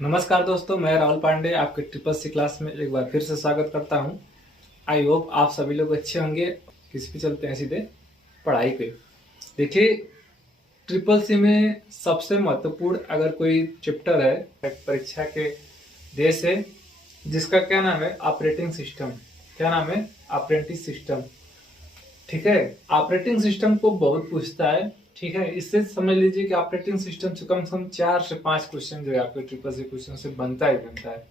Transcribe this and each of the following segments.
नमस्कार दोस्तों, मैं राहुल पांडे आपके ट्रिपल सी क्लास में एक बार फिर से स्वागत करता हूं। आई होप आप सभी लोग अच्छे होंगे। किस पे चलते हैं सीधे पढ़ाई पे। देखिए, ट्रिपल सी में सबसे महत्वपूर्ण अगर कोई चैप्टर है परीक्षा के देश है, जिसका क्या नाम है ऑपरेटिंग सिस्टम। क्या नाम है? Operating system. ठीक है, ऑपरेटिंग सिस्टम को बहुत पूछता है। ठीक है, इससे समझ लीजिए कि ऑपरेटिंग सिस्टम से कम 4 से 5 क्वेश्चन जो है आपके ट्रिपल सी क्वेश्चन से बनता ही बनता है।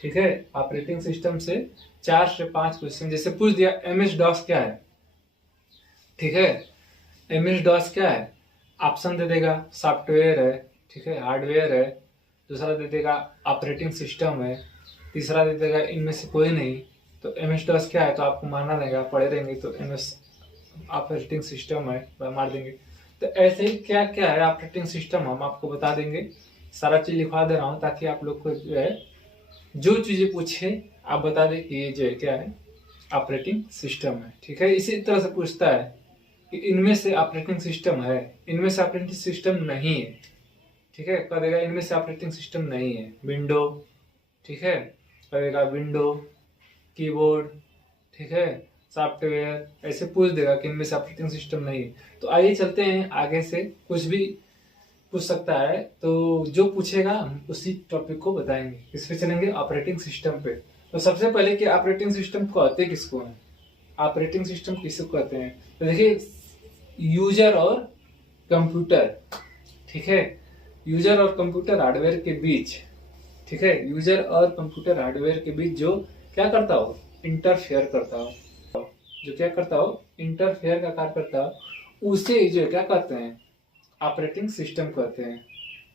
ठीक है, ऑपरेटिंग सिस्टम से 4 से 5 क्वेश्चन जैसे पूछ दिया एमएस डॉस क्या है। ठीक है, एमएस डॉस क्या है? ऑप्शन दे देगा सॉफ्टवेयर है, ठीक है, हार्डवेयर है। दूसरा दे देगा ऑपरेटिंग सिस्टम है। तीसरा दे देगा इनमें से कोई नहीं। तो एमएस डॉस क्या है तो आपको मानना रहेगा, पढ़े रहेंगे तो एमएस ऑपरेटिंग सिस्टम है, मार देंगे। तो ऐसे ही क्या क्या है ऑपरेटिंग सिस्टम हम आपको बता देंगे। सारा चीज लिखवा दे रहा हूँ ताकि आप लोग को जो है जो चीजें पूछे आप बता दें कि ये जो है क्या है ऑपरेटिंग सिस्टम है। ठीक है, इसी तरह से पूछता है कि इनमें से ऑपरेटिंग सिस्टम है, इनमें से ऑपरेटिंग सिस्टम नहीं है। ठीक है, कह देगा इनमें से ऑपरेटिंग सिस्टम नहीं है। विंडो, ठीक है, कह देगा विंडो, कीबोर्ड, ठीक है, सॉफ्टवेयर, ऐसे पूछ देगा कि इनमें से ऑपरेटिंग सिस्टम नहीं है। तो आइए चलते हैं आगे से, कुछ भी पूछ सकता है तो जो पूछेगा हम उसी टॉपिक को बताएंगे। इस पे चलेंगे ऑपरेटिंग सिस्टम पे। तो सबसे पहले कि ऑपरेटिंग सिस्टम कहते किसको हैं, ऑपरेटिंग सिस्टम किसको कहते हैं। तो देखिए, यूजर और कंप्यूटर, ठीक है, यूजर और कंप्यूटर हार्डवेयर के बीच, ठीक है, यूजर और कंप्यूटर हार्डवेयर के बीच जो क्या करता हो, इंटरफेयर करता हो, जो क्या करता हो, इंटरफेयर का कार्य करता हो, उसे जो क्या कहते हैं, ऑपरेटिंग सिस्टम कहते हैं।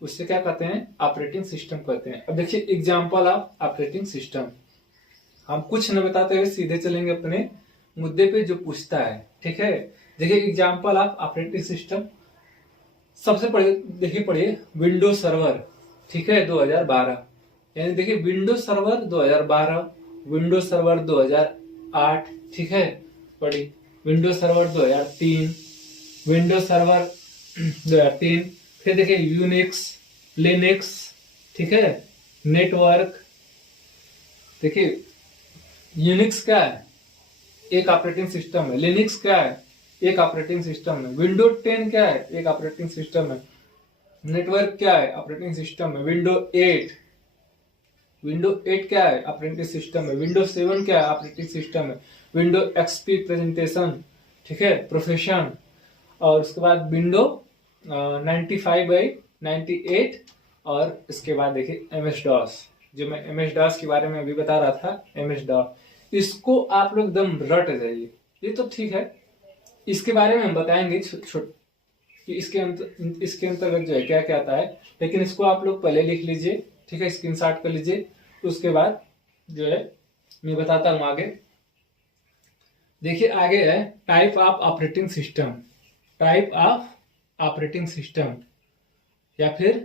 उससे क्या कहते हैं, ऑपरेटिंग सिस्टम कहते हैं। अब देखिए एग्जांपल ऑफ ऑपरेटिंग सिस्टम, हम कुछ न बताते हुए सीधे चलेंगे अपने मुद्दे पे जो पूछता है। ठीक है, देखिए एग्जांपल ऑफ ऑपरेटिंग सिस्टम सबसे पहले देखिए पढ़िए विंडोज सर्वर, ठीक है, 2012, यानी देखिए विंडोज सर्वर 2012, विंडोज सर्वर 2008, ठीक है, पढ़ी विंडोज सर्वर 2003, विंडोज सर्वर 2003, फिर देखिए यूनिक्स, लिनक्स, ठीक है, नेटवर्क। देखिए यूनिक्स क्या है, एक ऑपरेटिंग सिस्टम है। लिनक्स क्या है, एक ऑपरेटिंग सिस्टम है। विंडोज 10 क्या है, एक ऑपरेटिंग सिस्टम है। नेटवर्क क्या है, ऑपरेटिंग सिस्टम है। विंडो 8 क्या है, ऑपरेटिंग सिस्टम है। विंडो 7 क्या है, ऑपरेटिंग सिस्टम है। विंडो एक्सपी प्रेजेंटेशन, ठीक है, प्रोफेशन, और उसके बाद विंडो 95/98, और इसके बाद देखिए एमएस डॉस, जो मैं एमएस डॉस के बारे में अभी बता रहा था, एमएस डॉस, इसको आप लोग एकदम रट जाइए। ये तो ठीक है, इसके बारे में हम बताएंगे कि इसके अंतर्गत जो है क्या क्या आता है, लेकिन इसको आप लोग पहले लिख लीजिए, ठीक है, स्क्रीनशॉट कर लीजिए। उसके बाद जो है मैं बताता हूं आगे। देखिए आगे है type of operating system, type of operating system, या फिर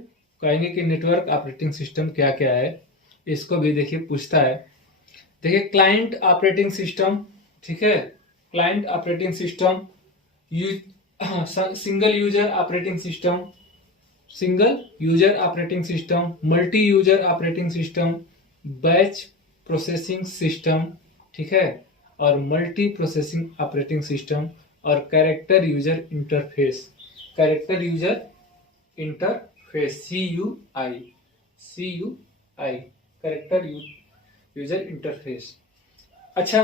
कहेंगे कि नेटवर्क ऑपरेटिंग सिस्टम क्या क्या है, इसको भी देखिए पूछता है। देखिए क्लाइंट ऑपरेटिंग सिस्टम, ठीक है, client operating system, single user operating system, single user operating system, multi user operating system, batch processing system, ठीक है, और मल्टी प्रोसेसिंग ऑपरेटिंग सिस्टम, और character user interface, character user interface, CUI, character user interface. अच्छा,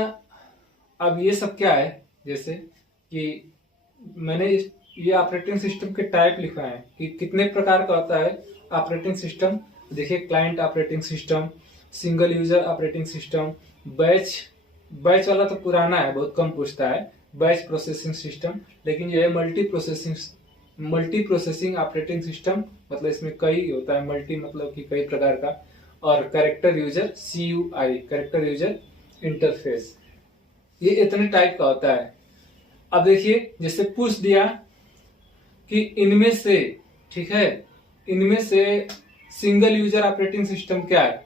अब ये सब क्या है, जैसे कि मैंने ये ऑपरेटिंग सिस्टम के टाइप लिखा है कि कितने प्रकार का होता है ऑपरेटिंग सिस्टम। देखिए client operating system, single user operating system, batch वाला तो पुराना है, बहुत कम पूछता है, बैच प्रोसेसिंग सिस्टम। लेकिन ये मल्टी प्रोसेसिंग ऑपरेटिंग सिस्टम, मतलब इसमें कई होता है, मल्टी मतलब कि कई प्रकार का, और character user CUI, character user interface. ये इतने टाइप का होता है। अब देखिए जैसे पूछ दिया कि इनमें से, ठीक है, इनमें से सिंगल यूजर ऑपरेटिंग सिस्टम क्या है,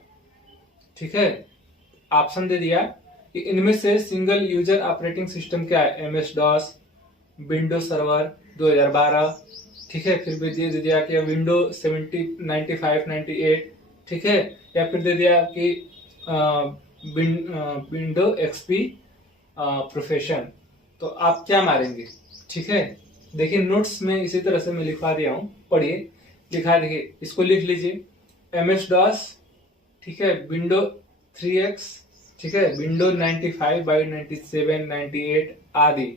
ठीक है, ऑप्शन दे दिया कि इनमें से सिंगल यूजर ऑपरेटिंग सिस्टम क्या है, एमएस डॉस, विंडोज सर्वर 2012, ठीक है, फिर भी दे दिया कि विंडो 70, 95, 98, ठीक है, या फिर दे दिया कि विंडो एक्सपी प्रोफेशन, तो आप क्या मारेंगे? ठीक है, देखिए नोट्स में इसी तरह से मैं लिखवा दिया हूँ, पढ़िए, लिखा है, देखिए इसको लिख लीजिए। MS DOS, ठीक है, विंडो 3X, ठीक है, विंडो 95 बाई 97 98 आदि,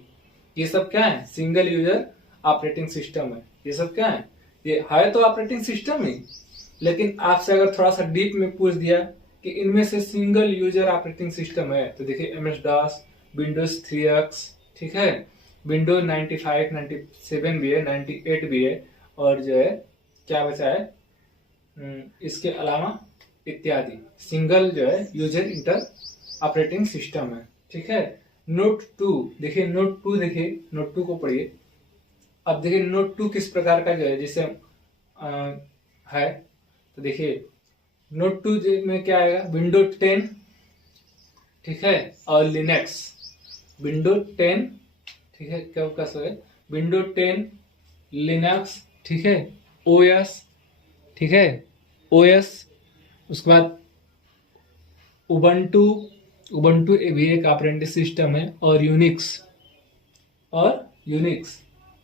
ये सब क्या है? सिंगल यूजर ऑपरेटिंग सिस्टम है। ये सब क्या है? ये है तो ऑपरेटिंग सिस्टम ही, लेकिन आपसे अगर थोड़ा सा डीप में पूछ दिया कि इनमें से सिंगल यूजर ऑपरेटिंग सिस्टम है, तो देखिए MS DOS, विंडोज 3X, ठीक है, विंडो 95 97 भी है, 98 भी है, और जो है क्या बचा है इसके अलावा इत्यादि, सिंगल जो है यूजर इंटर ऑपरेटिंग सिस्टम है। ठीक है, नोट 2, देखिए नोट 2, देखिए नोट 2 को पढ़िए। अब देखिए नोट 2 किस प्रकार का जो है जैसे है, तो देखिए नोट 2 में क्या आएगा? विंडो 10, ठीक है, और लिनक्स, विंडो 10, ठीक है, क्या कैसे है? विंडो 10 लिनक्स, ठीक है, OS, ठीक है, OS, उसके बाद उबंटू, उबंटू भी एक ऑपरेटिंग सिस्टम है, और यूनिक्स,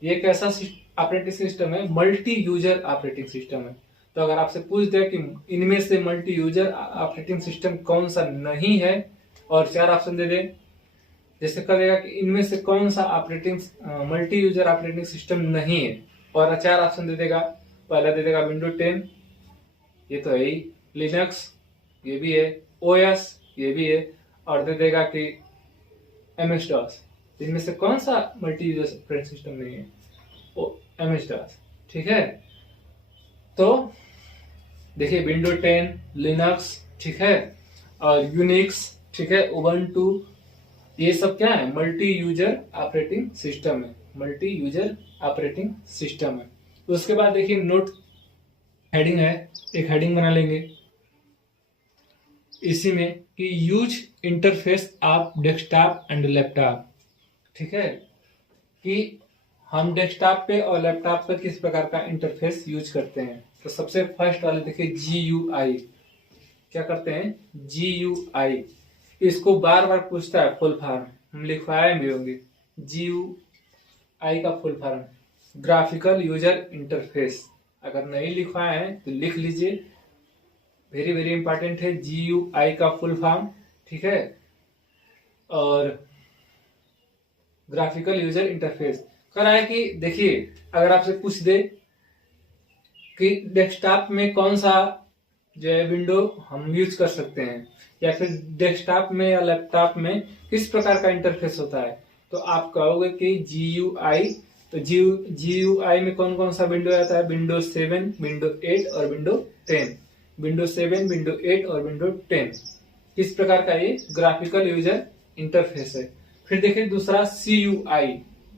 ये एक ऐसा ऑपरेटिंग सिस्टम है, मल्टी यूजर ऑपरेटिंग सिस्टम है। तो अगर आपसे पूछ दे कि इनमें से मल्टी यूजर ऑपरेटिंग सिस्टम कौन सा नहीं है, और 4 ऑप्शन दे दे, जैसे कहेगा कि इनमें से कौन सा operating multi user operating system नहीं है, और 4 ऑप्शन दे देगा। पहला दे देगा विंडो 10, ये तो है ही, लिनक्स, ये भी है, OS, ये भी है, और दे देगा कि MS DOS। इनमें से कौन सा मल्टी यूजर ऑपरेटिंग सिस्टम नहीं है? MS DOS, ठीक है। तो देखिए विंडो 10 लिनक्स, ठीक है, और यूनिक्स, ठीक है, उबंटू, ये सब क्या है? मल्टी यूजर ऑपरेटिंग सिस्टम है, मल्टी यूजर ऑपरेटिंग सिस्टम है। उसके बाद देखिए नोट हेडिंग है, एक हेडिंग बना लेंगे इसी में कि use interface of desktop and laptop, ठीक है, कि हम डेस्कटॉप पे और लैपटॉप पे किस प्रकार का इंटरफेस यूज करते हैं। तो सबसे फर्स्ट वाले देखिए GUI, क्या करते हैं? GUI, इसको बार बार पूछता है फुल फॉर्म, हम लिखवाए भी होंगे। GUI का full form graphical user interface, अगर नहीं लिखवाए हैं तो लिख लीजिए, वेरी वेरी इंपॉर्टेंट है। GUI का फुल फॉर्म, ठीक है, और ग्राफिकल यूजर इंटरफेस करा है कि देखिए अगर आपसे पूछ दे कि डेस्कटॉप में कौन सा जो है विंडो हम यूज कर सकते हैं, या फिर डेस्कटॉप में या लैपटॉप में किस प्रकार का इंटरफेस होता है, तो आप कहोगे कि GUI। तो GUI में कौन कौन सा विंडो आता है? विंडो 7, विंडो 8 और विंडो 10। विंडो 7, विंडो 8 और विंडो 10 किस प्रकार का ये ग्राफिकल यूजर इंटरफेस है। फिर देखिए दूसरा CUI,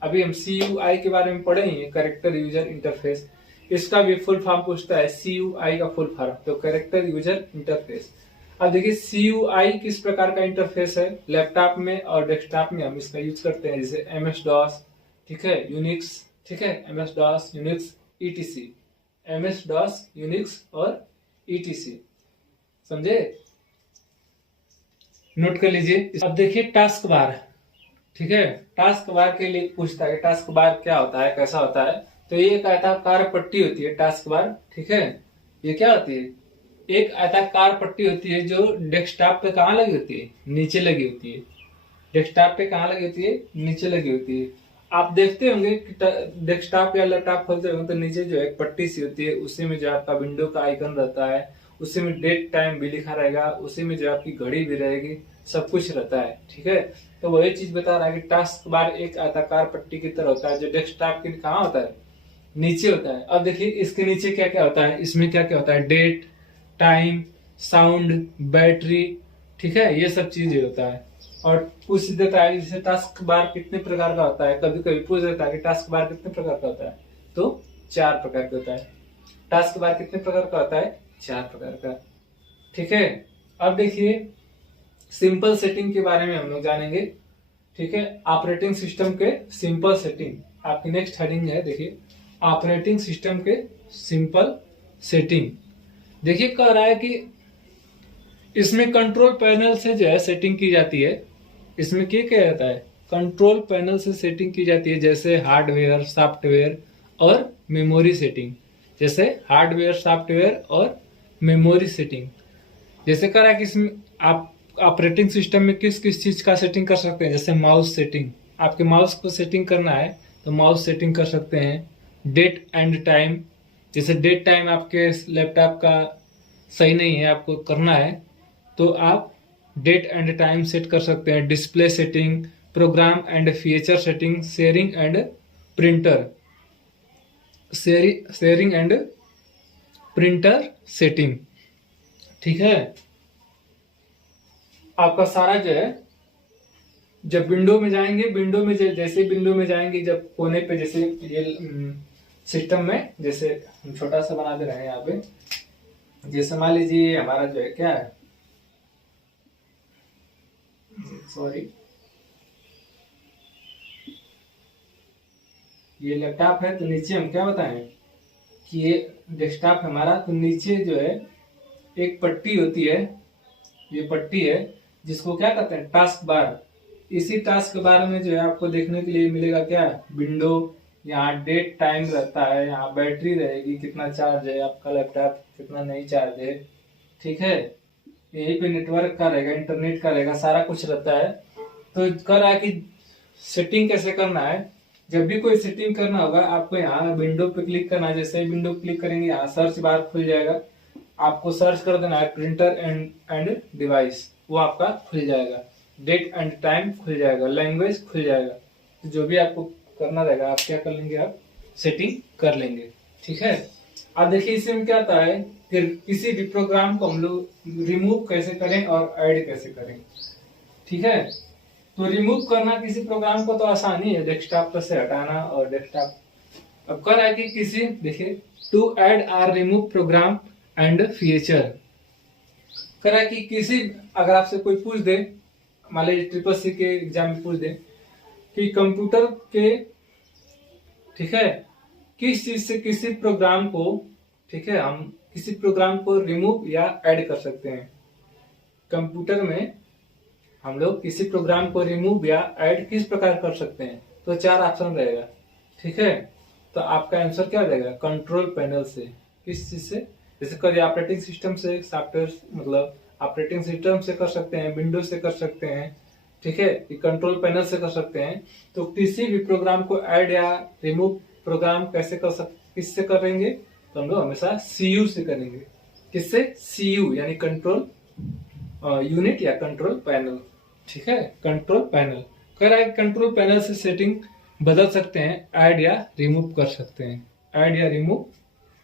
अभी हम CUI के बारे में पढ़े ही, कैरेक्टर यूजर इंटरफेस, इसका भी फुल फॉर्म पूछता है, CUI का फुल फॉर्म, तो कैरेक्टर यूजर इंटरफेस। अब देखिए CUI किस प्रकार का इंटरफेस है, लैपटॉप में और डेस्कटॉप में हम इसका यूज करते हैं, जैसे MS DOS, ठीक है, यूनिक्स, ठीक है, MS DOS, Unix, ETC, MS DOS, Unix और ETC, समझे? नोट कर लीजिए। अब देखिए टास्क बार, ठीक है, टास्क बार के लिए पूछता है टास्क बार क्या होता है, कैसा होता है। तो ये एक आयताकार पट्टी होती है टास्क बार, ठीक है, ये क्या होती है? एक आयताकार पट्टी होती है जो डेस्कटॉप पे कहाँ लगी होती है? नीचे लगी होती है। डेस्कटॉप पे कहाँ लगी होती है? नीचे लगी होती है। आप देखते होंगे कि डेस्कटॉप या लैपटॉप खोलते होंगे तो नीचे जो है पट्टी सी होती है, उसी में जो आपका विंडो का आइकन रहता है, उसी में डेट टाइम भी लिखा रहेगा, उसी में जो आपकी घड़ी भी रहेगी, सब कुछ रहता है, ठीक है। तो वही चीज बता रहा है कि टास्क बार एक आयताकार पट्टी की तरह होता है जो डेस्कटॉप के कहाँ होता है? नीचे होता है। अब देखिए इसके नीचे क्या क्या होता है, इसमें क्या क्या होता है? डेट, टाइम, साउंड, बैटरी, ठीक है, ये सब चीजें होता है। और पूछ देता है जैसे टास्क बार कितने प्रकार का होता है, कभी कभी पूछ देता है कि टास्क बार कितने प्रकार का होता है, तो 4 प्रकार का होता है। टास्क बार कितने प्रकार का होता है? 4 प्रकार का, ठीक है। अब देखिए सिंपल सेटिंग के बारे में हम लोग जानेंगे, ठीक है, ऑपरेटिंग सिस्टम के सिंपल सेटिंग, आपकी नेक्स्ट हेडिंग है, देखिए ऑपरेटिंग सिस्टम के सिंपल सेटिंग। देखिए कह रहा है कि इसमें कंट्रोल पैनल से जो है सेटिंग की जाती है। इसमें क्या जाता है, कंट्रोल पैनल से सेटिंग की जाती है, जैसे हार्डवेयर, सॉफ्टवेयर और मेमोरी सेटिंग। जैसे हार्डवेयर, सॉफ्टवेयर और मेमोरी सेटिंग। जैसे कह रहा है कि इसमें आप ऑपरेटिंग सिस्टम में किस किस चीज का सेटिंग कर सकते हैं। जैसे माउस सेटिंग, आपके माउस को सेटिंग करना है तो माउस सेटिंग कर सकते हैं। डेट एंड टाइम, जैसे डेट टाइम आपके लैपटॉप का सही नहीं है, आपको करना है तो आप डेट एंड टाइम सेट कर सकते हैं। Display setting, program and feature setting, sharing and printer, sharing and printer setting. ठीक है, आपका सारा जो है, जब विंडो में जाएंगे, विंडो में जैसे विंडो में जाएंगे, जब कोने पे जैसे ये सिस्टम में जैसे हम छोटा सा बना दे रहे हैं यहाँ पे, जैसे मान लीजिए हमारा जो है क्या है, सॉरी ये लैपटॉप है, तो नीचे हम क्या बताएं कि ये डेस्कटॉप हमारा, तो नीचे जो है एक पट्टी होती है, ये पट्टी है जिसको क्या कहते हैं, टास्क बार। इसी टास्क बार में जो है आपको देखने के लिए मिलेगा क्या, विंडो, यहाँ डेट टाइम रहता है, यहाँ बैटरी रहेगी, कितना चार्ज है आपका लैपटॉप, कितना नहीं चार्ज है। ठीक है, यहीं पे नेटवर्क का रहेगा, इंटरनेट का रहेगा, सारा कुछ रहता है। तो कह रहा है कि सेटिंग कैसे करना है। जब भी कोई सेटिंग करना होगा आपको यहाँ विंडो पे क्लिक करना है। जैसे विंडो क्लिक करेंगे यहाँ सर्च बार खुल जाएगा, आपको सर्च कर देना है प्रिंटर एंड डिवाइस, वो आपका खुल जाएगा। डेट एंड टाइम खुल जाएगा, लैंग्वेज खुल जाएगा। तो जो भी आपको करना रहेगा आप क्या कर लेंगे, आप सेटिंग कर लेंगे। ठीक है, अब देखिए इसमें क्या आता है, फिर किसी भी प्रोग्राम को हम लोग रिमूव कैसे करें और ऐड कैसे करें। ठीक है, तो रिमूव करना किसी प्रोग्राम को तो आसान ही है, डेस्कटॉप पर से हटाना और डेस्कटॉप। अब कह रहा है कि किसी, देखिए, टू ऐड और रिमूव प्रोग्राम एंड फीचर। कह रहा है कि किसी, अगर आपसे कोई पूछ दे, मान लीजिए CCC के एग्जाम में पूछ दे कि कंप्यूटर के, ठीक है, किस चीज से किसी प्रोग्राम को, ठीक है, हम किसी प्रोग्राम को रिमूव या ऐड कर सकते हैं। कंप्यूटर में हम लोग किसी प्रोग्राम को रिमूव या ऐड किस प्रकार कर सकते हैं, तो 4 ऑप्शन रहेगा। ठीक है, तो आपका आंसर क्या रहेगा, कंट्रोल पैनल से। किस चीज से, जैसे कभी ऑपरेटिंग सिस्टम से, सॉफ्टवेयर मतलब ऑपरेटिंग सिस्टम से कर सकते हैं, विंडोज से कर सकते हैं। ठीक है, कंट्रोल पैनल से कर सकते हैं। तो किसी भी प्रोग्राम को ऐड या रिमूव प्रोग्राम कैसे किससे करेंगे, तो हम लोग हमेशा CU से करेंगे। किससे, CU यानी कंट्रोल यूनिट या कंट्रोल पैनल। ठीक है, कंट्रोल पैनल। कह रहा है कंट्रोल पैनल से सेटिंग बदल सकते हैं, ऐड या रिमूव कर सकते हैं, ऐड या रिमूव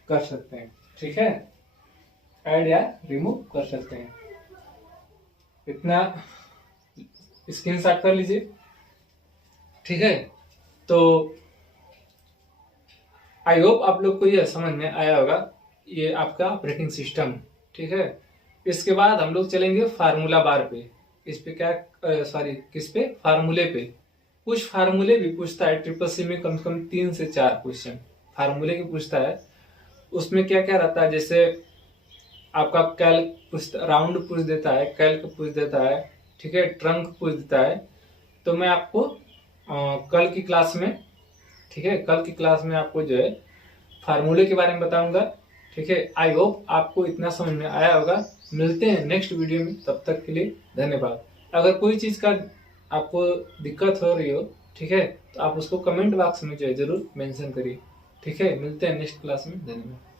कर सकते हैं। ठीक है, ऐड या रिमूव कर सकते हैं। इतना स्क्रीनशॉट कर लीजिए। ठीक है, तो आई होप आप लोग को यह समझ में आया होगा, ये आपका ऑपरेटिंग सिस्टम। ठीक है, इसके बाद हम लोग चलेंगे फार्मूला बार पे। इस पे क्या, सॉरी किस पे, फार्मूले पे। कुछ फार्मूले भी पूछता है CCC में, कम से कम 3 से 4 क्वेश्चन फार्मूले के पूछता है। उसमें क्या क्या रहता है, जैसे आपका कैल्क राउंड पूछ देता है, कैल्क पूछ देता है, ठीक है, ट्रंक पूछ देता है। तो मैं आपको कल की क्लास में, ठीक है, कल की क्लास में आपको जो है फार्मूले के बारे में बताऊंगा। ठीक है, आई होप आपको इतना समझ में आया होगा। मिलते हैं नेक्स्ट वीडियो में, तब तक के लिए धन्यवाद। अगर कोई चीज का आपको दिक्कत हो रही हो, ठीक है, तो आप उसको कमेंट बॉक्स में जो है जरूर मेंशन करिए। ठीक है, मिलते हैं नेक्स्ट क्लास में, धन्यवाद।